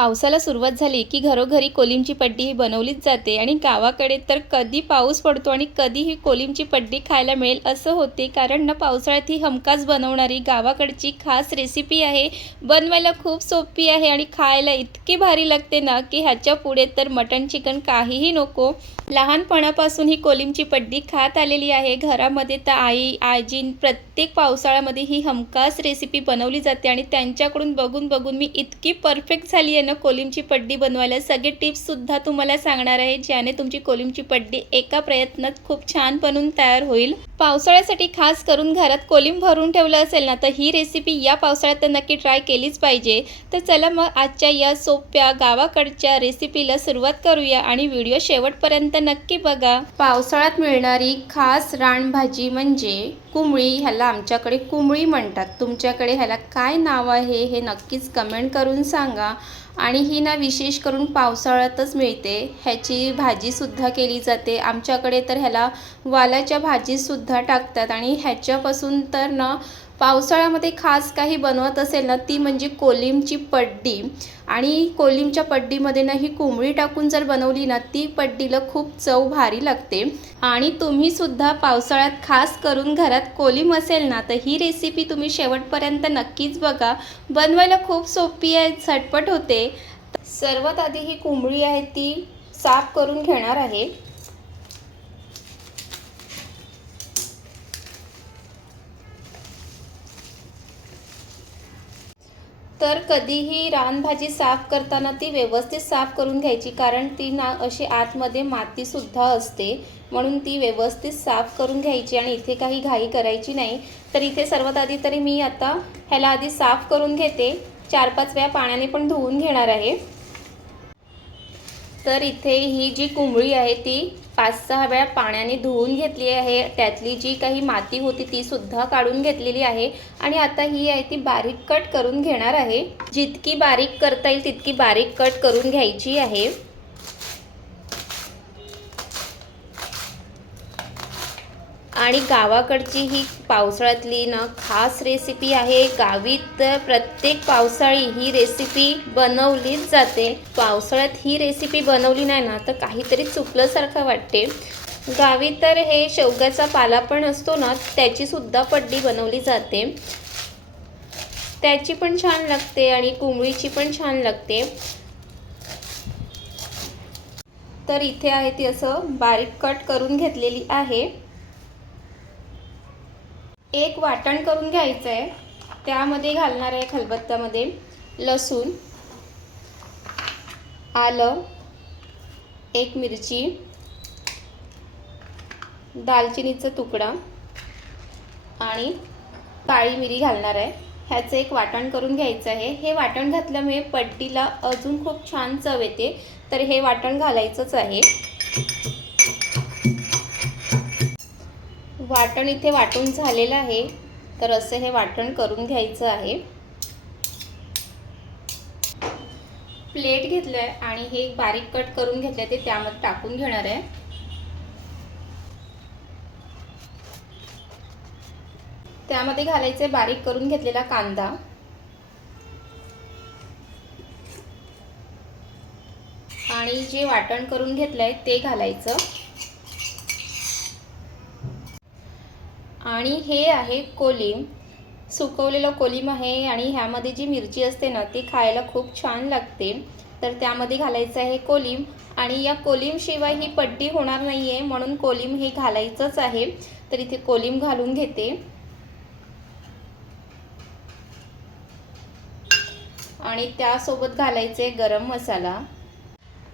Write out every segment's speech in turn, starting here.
पावसाला सुरुवात झाली की घरोघरी कोलिमची पड्डी ही बनवलीच जाते आणि गावाकडे तर कधी पाऊस पडतो आणि कधी ही कोलिमची पड्डी खायला मिळेल असं होते, कारण ना पावसाळ्यात ही हमखास बनवणारी गावाकडची खास रेसिपी आहे। बनवायला खूप सोपी आहे आणि खायला इतकी भारी लागते ना की ह्याच्या पुढे तर मटण चिकन काहीही नको। लहानपणापासून ही कोलिमची पड्डी खात आलेली आहे। घरामध्ये तर आई आजी प्रत्येक पावसाळ्यामध्ये ही हमखास रेसिपी बनवली जाते आणि त्यांच्याकडून बघून बघून मी इतकी परफेक्ट झाली आहे ना कोलिमची पड्डी बनवायला। सगळे टिप्स सुद्धा तुम्हाला सांगणार आहे, ज्याने तुमची कोलिमची पड्डी एका प्रयत्नात खूप छान बनून तयार होईल। पावसाळ्यासाठी खास करून घरात कोलिम भरून ठेवलं असेल ना तर ही रेसिपी या पावसाळ्यात नक्की ट्राय केलीच पाहिजे। तर चला मग आजच्या या सोप्या गावाकडच्या रेसिपीला सुरुवात करूया आणि व्हिडिओ शेवटपर्यंत नक्की बघा। पावसाळ्यात मिळणारी खास रानभाजी म्हणजे कुमळी। ह्याला आमच्याकडे कुमळी म्हणतात, तुमच्याकडे ह्याला काय नाव आहे हे नक्कीच कमेंट करून सांगा। आणि ही ना विशेष करून पावसाळ्यातच मिळते। ह्याची भाजीसुद्धा केली जाते, आमच्याकडे तर ह्याला वालाच्या भाजीसुद्धा टाकतात। आणि ह्याच्यापासून तर ना पावसाळ्यामध्ये खास काही बनवत असेल ना ती म्हणजे कोलिमची पड्डी। आणि कोलिमच्या पड्डीमध्ये ना ही कोंबडी टाकून जर बनवली ना ती पड्डीला खूप चव भारी लागते। आणि तुम्ही सुद्धा पावसाळ्यात खास करून घरात कोलिम असेल ना तर ही रेसिपी तुम्ही शेवटपर्यंत नक्कीच बघा। बनवायला खूप सोपी आहे, झटपट होते। सर्वात आधी ही कोंबडी आहे ती साफ करून घेणार आहे। तर कधीही रानभाजी साफ करताना ती व्यवस्थित साफ करून घ्यायची, कारण ती ना अशी आतमध्ये मातीसुद्धा असते, म्हणून ती व्यवस्थित साफ करून घ्यायची आणि इथे काही घाई करायची नाही। तर इथे सर्वात आधी तरी मी आता ह्याला आधी साफ करून घेते, 4-5 वेळा पाण्याने पण धुवून घेणार आहे। तर इथे ही जी कोंबडी आहे ती 5-6 वेळा पाण्याने धुवून घेतली आहे। त्यातली जी काही माती होती ती सुद्धा काढून घेतलेली आहे। आणि आता ही आहे ती बारीक कट करून घेणार आहे। जितकी बारीक करता येईल तितकी बारीक कट करून घ्यायची आहे। आणि गावाकडची ही पावसाळ्यातली ना खास रेसिपी आहे। गावी तर प्रत्येक पावसाळी ही रेसिपी बनवलीच जाते। पावसाळ्यात ही रेसिपी बनवली नाही ना तर काहीतरी चुकल्यासारखं वाटते। गावी तर हे शेवग्याचा पाला पण असतो ना त्याची सुद्धा पड्डी बनवली जाते, त्याची पण छान लागते आणि कोंबडीची पण छान लागते। तर इथे आहे ती असं बारीक कट करून घेतलेली आहे। एक वाटण करून घ्यायचं आहे, त्यामध्ये घालणार आहे खलबत्त्यामध्ये लसूण, आलं, एक मिरची, दालचिनीचा तुकडा आणि काळी मिरी घालणार आहे। ह्याचं एक वाटण करून घ्यायचं आहे। हे वाटण घातल्यामुळे पड्डीला अजून खूप छान चव येते, तर हे वाटण घालायचंच आहे। वाटण इथे वाटून झालेलं आहे, तर असं हे वाटण करून घ्यायचं आहे। प्लेट घेतलंय आणि हे बारीक कट करून घेतले ते त्यामध्ये टाकून घेणार आहे। त्यामध्ये घालायचे बारीक करून घेतलेला कांदा आणि जे वाटण करून घेतलंय ते घालायचं। आणि हे आहे कोलिम, सुकवलेलं कोलिम आहे। आणि ह्यामध्ये जी मिरची असते ना ती खायला खूप छान लागते, तर त्यामध्ये घालायचं आहे कोलिम। आणि या कोलिम शिवाय ही पड्डी होणार नाही आहे, म्हणून कोलिम हे घालायचंच आहे। तर इथे कोलिम घालून घेते आणि त्यासोबत घालायचे गरम मसाला।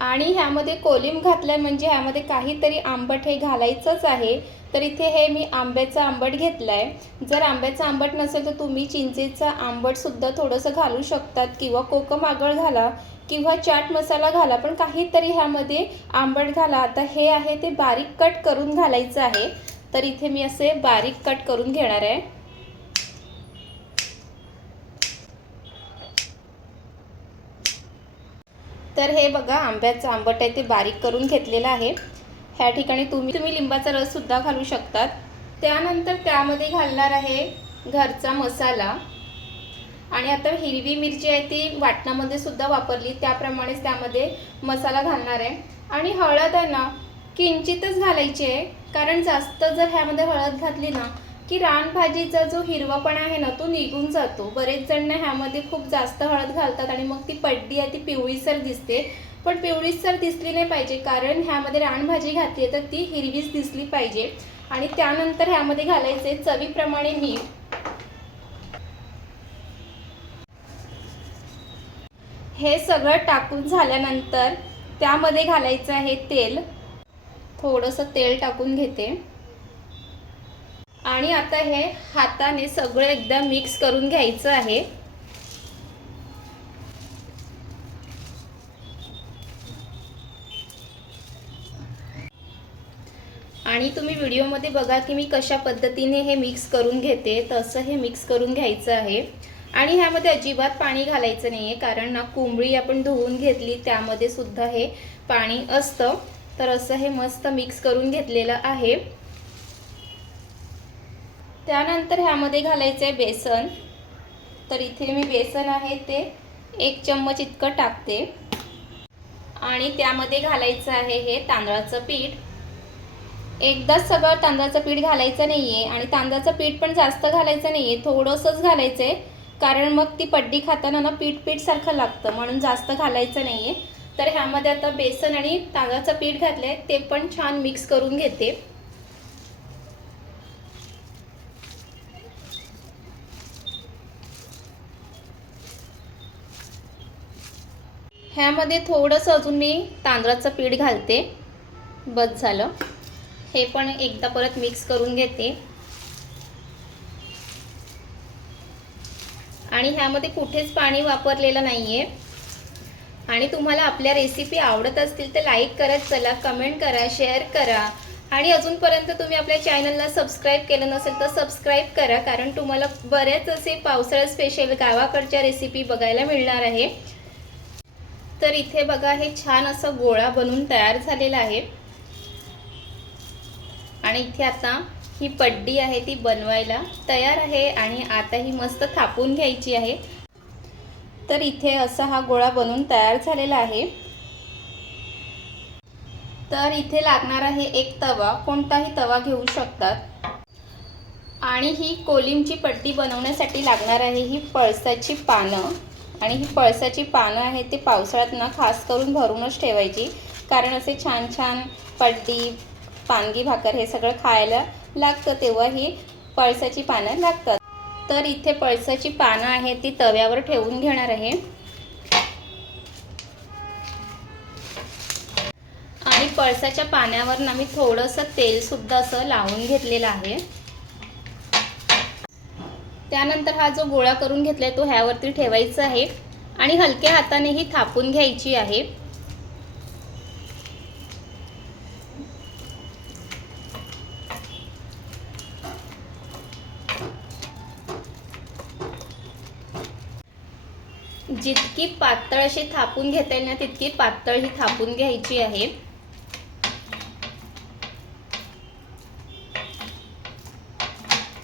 आणि ह्यामध्ये कोलिम घातलं म्हणजे ह्यामध्ये काहीतरी आंबट हे घालायचंच आहे। तर इथे हे मी आंब्याचा आंबट घेतलाय। जर आंब्याचा आंबट नसेल तर तुम्ही चिंचेचा आंबटसुद्धा थोडंसं घालू शकतात, किंवा कोकम आगळ घाला किंवा चाट मसाला घाला, पण काहीतरी ह्यामध्ये आंबट घाला। आता हे आहे ते बारीक कट करून घालायचं आहे, तर इथे मी असे बारीक कट करून घेणार आहे। तर हे बघा आंब्याचं आंबट आहे ते बारीक करून घेतलेलं आहे। ह्या ठिकाणी तुम्ही लिंबाचा रस सुद्धा घालू शकतात। त्यानंतर त्यामध्ये घालणार आहे घरचा मसाला। आणि आता हिरवी मिरची आहे ती वाटणामध्ये सुद्धा वापरली, त्याप्रमाणेच त्यामध्ये मसाला घालणार आहे. आणि हळद आहे ना किंचितच घालायची आहे, कारण जास्त जर ह्यामध्ये हळद घातली ना की रानभाजीचा जो हिरवापणा आहे ना तो निघून जातो. बरेच जण ह्यामध्ये खूप जास्त हळद घालतात आणि मग ती पड्डी आहे ती पिवळीसर दिसते. पण पिवळीसर दिसली नाही पाहिजे, कारण ह्यामध्ये रानभाजी घातली आहे तर ती हिरवीच दिसली पाहिजे. आणि त्यानंतर ह्यामध्ये घालायचे चवीप्रमाणे मीठ. हे सगळं टाकून झाल्यानंतर त्यामध्ये घालायचं आहे तेल. थोडंसं तेल टाकून घेते आणि आता हे हाताने सगळं एकदा मिक्स करून घ्यायचं आहे. आणि तुम्ही व्हिडिओमध्ये बघा की मी कशा पद्धतीने हे मिक्स करून घेते, तसं हे मिक्स करून घ्यायचं आहे. आणि ह्यामध्ये अजिबात पाणी घालायचं नाही आहे, कारण ना कोंबडी आपण धुवून घेतली त्यामध्ये सुद्धा हे पाणी असतं. तर असं हे मस्त मिक्स करून घेतलेलं आहे. त्यानंतर ह्यामध्ये घालायचं आहे बेसन. तर इथे मी बेसन आहे ते 1 चम्मच इतकं टाकते. आणि त्यामध्ये घालायचं आहे हे तांदळाचं पीठ. एकदाच सगळं तांदळाचं पीठ घालायचं नाही आहे आणि तांदळाचं पीठ पण जास्त घालायचं नाही आहे, थोडंसंच घालायचं आहे, कारण मग ती पड्डी खाताना ना पीठ सारखं लागतं, म्हणून जास्त घालायचं नाही आहे. तर ह्यामध्ये आता बेसन आणि तांदळाचं पीठ घातलं आहे ते पण छान मिक्स करून घेते. ह्यामध्ये थोडंसं अजून मी तांदळाचं पीठ घालते. बस झालं. हे पण एकदा परत मिक्स करून घेते. आणि ह्यामध्ये कुठेच पाणी वापरलेलं नाही आहे. आणि तुम्हाला आपल्या रेसिपी आवडत असतील तर लाईक करत चला, कमेंट करा, शेअर करा. आणि अजूनपर्यंत तुम्ही आपल्या चॅनलला सबस्क्राईब केलं नसेल तर सबस्क्राईब करा, कारण तुम्हाला बरेच असे पावसाळ्यात स्पेशल गावाकडच्या रेसिपी बघायला मिळणार आहे. तर इथे बघा हे छान असं गोळा बनवून तयार झालेला आहे. आणि इथे आता ही पड्डी आहे ती बनवायला तयार आहे आणि आता ही मस्त थापून घ्यायची आहे. तर इथे असा हा गोळा बनवून तयार झालेला आहे. तर इथे लागणार आहे एक तवा, कोणताही तवा घेऊ शकतात. आणि ही कोलिमची पट्टी बनवण्यासाठी लागणार आहे ही पळसाची पानं. आणि ही पळसाची पानं आहे ते पावसाळ्यात ना खास करून भरूनच ठेवायची, कारण असे छान छान पड्डी, पानगी भाकर हे सगळं खायला लागतं तेव्हा ही पळसाची पानं लागतात. तर इथे पळसाची पानं आहे ती तव्यावर ठेवून घेणार आहे. आणि पळसाच्या पाण्यावर ना मी थोडंसं तेल सुद्धा असं लावून घेतलेलं आहे. त्यानंतर हा जो गोळा करून घेतलाय तो ह्यावरती ठेवायचा आहे आणि हलक्या हाताने ही थापून घ्यायची आहे. जितकी पातळ अशी थापून घेता येईल ना तितकी पातळ ही थापून घ्यायची आहे.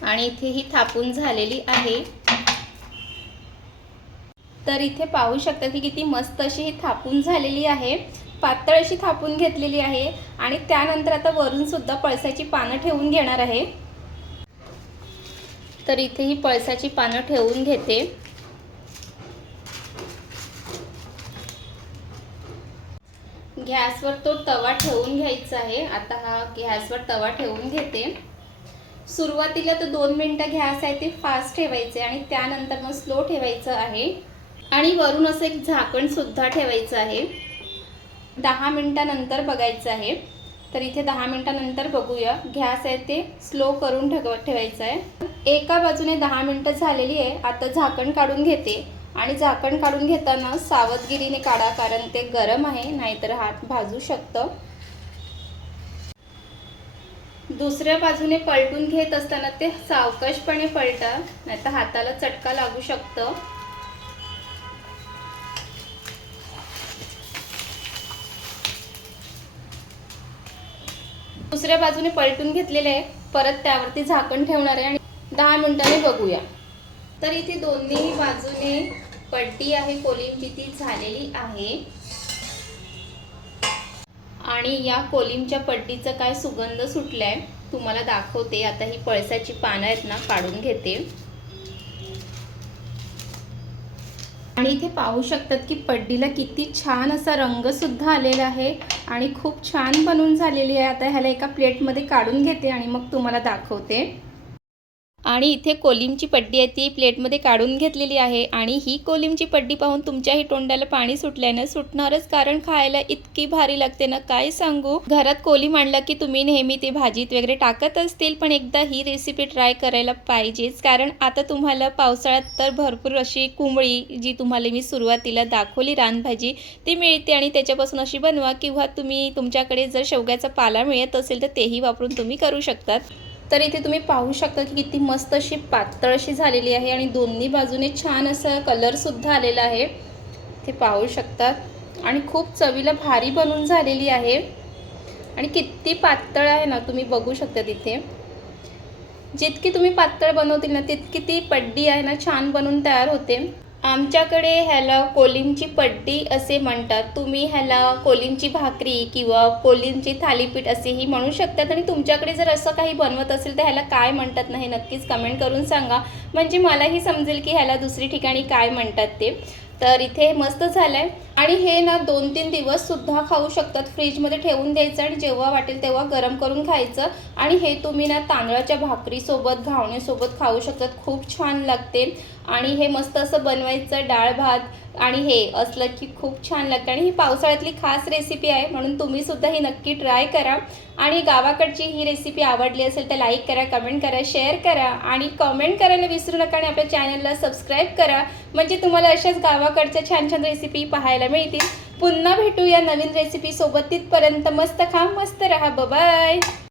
आणि इथे ही थापून झालेली आहे. तर इथे पाहू शकता की किती मस्त अशी ही थापून झालेली आहे, पातळ अशी थापून घेतलेली आहे. आणि त्यानंतर आता वरून सुद्धा पळसाची पानं ठेवून घेणार आहे. तर इथे ही पळसाची पानं ठेवून घेते. गॅसवर तो तवा ठेवून घ्यायचा आहे. आता हा गॅसवर तवा ठेवून घेते. सुरुवातीला तर 2 मिनिटं गॅस आहे ते फास्ट ठेवायचे आणि त्यानंतर मग स्लो ठेवायचं आहे. आणि वरून असं एक झाकण सुद्धा ठेवायचं आहे. 10 मिनिटानंतर बघायचं आहे. तर इथे 10 मिनिटानंतर बघूया. गॅस आहे ते स्लो करून ठेवायचं आहे. एका बाजूने 10 मिनिटं झालेली आहे. आता झाकण काढून घेते. आणि झाकण काढून घेताना सावधगिरीने काढा, कारण ते गरम आहे, नाहीतर हात भाजू शकतं. दुसऱ्या बाजूने पलटून घेत असताना ते सावकाशपणे पलटा, नाहीतर हाताला चटका लागू शकतं. दुसऱ्या बाजूने पलटून घेतलेले आहे. परत त्यावरती झाकण ठेवणार आहे आणि 10 मिनिटांनी बघूया. तर इथे दोन्ही बाजूने पट्टी आहे कोलिमची ती झालेली आहे आणि या कोलिमच्या पट्टीचा काय सुगंध सुटलाय तुम्हाला दाखवते. आता ही पळसाची पानं आहेत ना काढून घेते आणि इथे पाहू शकतात की पट्टीला किती छान असा रंग सुद्धा आलेला आहे आणि खूप छान बनवून झालेली आहे. आता ह्याला एका प्लेटमध्ये काढून घेते आणि मग तुम्हाला दाखवते. आणि इथे कोलिमची पट्टी आहे ती प्लेटमध्ये काढून घेतलेली आहे आणि ही कोलिमची पट्टी पाहून तुमच्याही तोंडाला पाणी सुटल्यानं सुटणारच, कारण खायला इतकी भारी लागते ना काय सांगू. घरात कोलिम आणला की तुम्ही नेहमी ते भाजीत वगैरे टाकत असतील, पण एकदा ही रेसिपी ट्राय करायला पाहिजेच. कारण आता तुम्हाला पावसाळ्यात तर भरपूर अशी कोंबडी जी तुम्हाला मी सुरुवातीला दाखवली रानभाजी ती मिळते आणि त्याच्यापासून अशी बनवा, किंवा तुम्ही तुमच्याकडे जर शेवग्याचा पाला मिळत असेल तर तेही वापरून तुम्ही करू शकतात. तर इथे तुम्ही पाहू शकता की किती मस्त अशी पातळ अशी झालेली आहे आणि दोन्ही बाजूने छान असा कलरसुद्धा आलेला आहे, ते पाहू शकतात. आणि खूप चवीला भारी बनवून झालेली आहे आणि किती पातळ आहे ना तुम्ही बघू शकता. तिथे जितकी तुम्ही पातळ बनवतील ना तितकी ती पट्टी आहे ना छान बनवून तयार होते. आमच्याकडे ह्याला कोलिमची पट्टी असे म्हणतात. तुम्ही ह्याला कोलिमची भाकरी किंवा कोलिमची थालीपीठ असेही म्हणू शकतात. आणि तुमच्याकडे जर असं काही बनवत असेल तर ह्याला काय म्हणतात ना हे नक्कीच कमेंट करून सांगा, म्हणजे मलाही समजेल की ह्याला दुसरी ठिकाणी काय म्हणतात ते. तर इथे मस्त झालं आहे आणि हे ना 2-3 दिवससुद्धा खाऊ शकतात. फ्रीजमध्ये ठेवून द्यायचं आणि जेव्हा वाटेल तेव्हा गरम करून खायचं. आणि हे तुम्ही ना तांदळाच्या भाकरीसोबत घावणीसोबत खाऊ शकतात, खूप छान लागते. आणि हे मस्त असं बनवायचं डाळ भात आणि हे असलं की खूप छान लागतं. आणि ही पावसाळ्यातली खास रेसिपी आहे, म्हणून तुम्हीसुद्धा ही नक्की ट्राय करा. आणि गावाकडची ही रेसिपी आवडली असेल तर लाईक करा, कमेंट करा, शेअर करा आणि कमेंट करायला विसरू नका. आणि आपल्या चॅनलला सबस्क्राईब करा, म्हणजे तुम्हाला अशाच गावाकडच्या छान छान रेसिपी पाहायला मिळतील. पुन्हा भेटूया नवीन रेसिपीसोबत. तिथपर्यंत मस्त खा, मस्त रहा. बाय.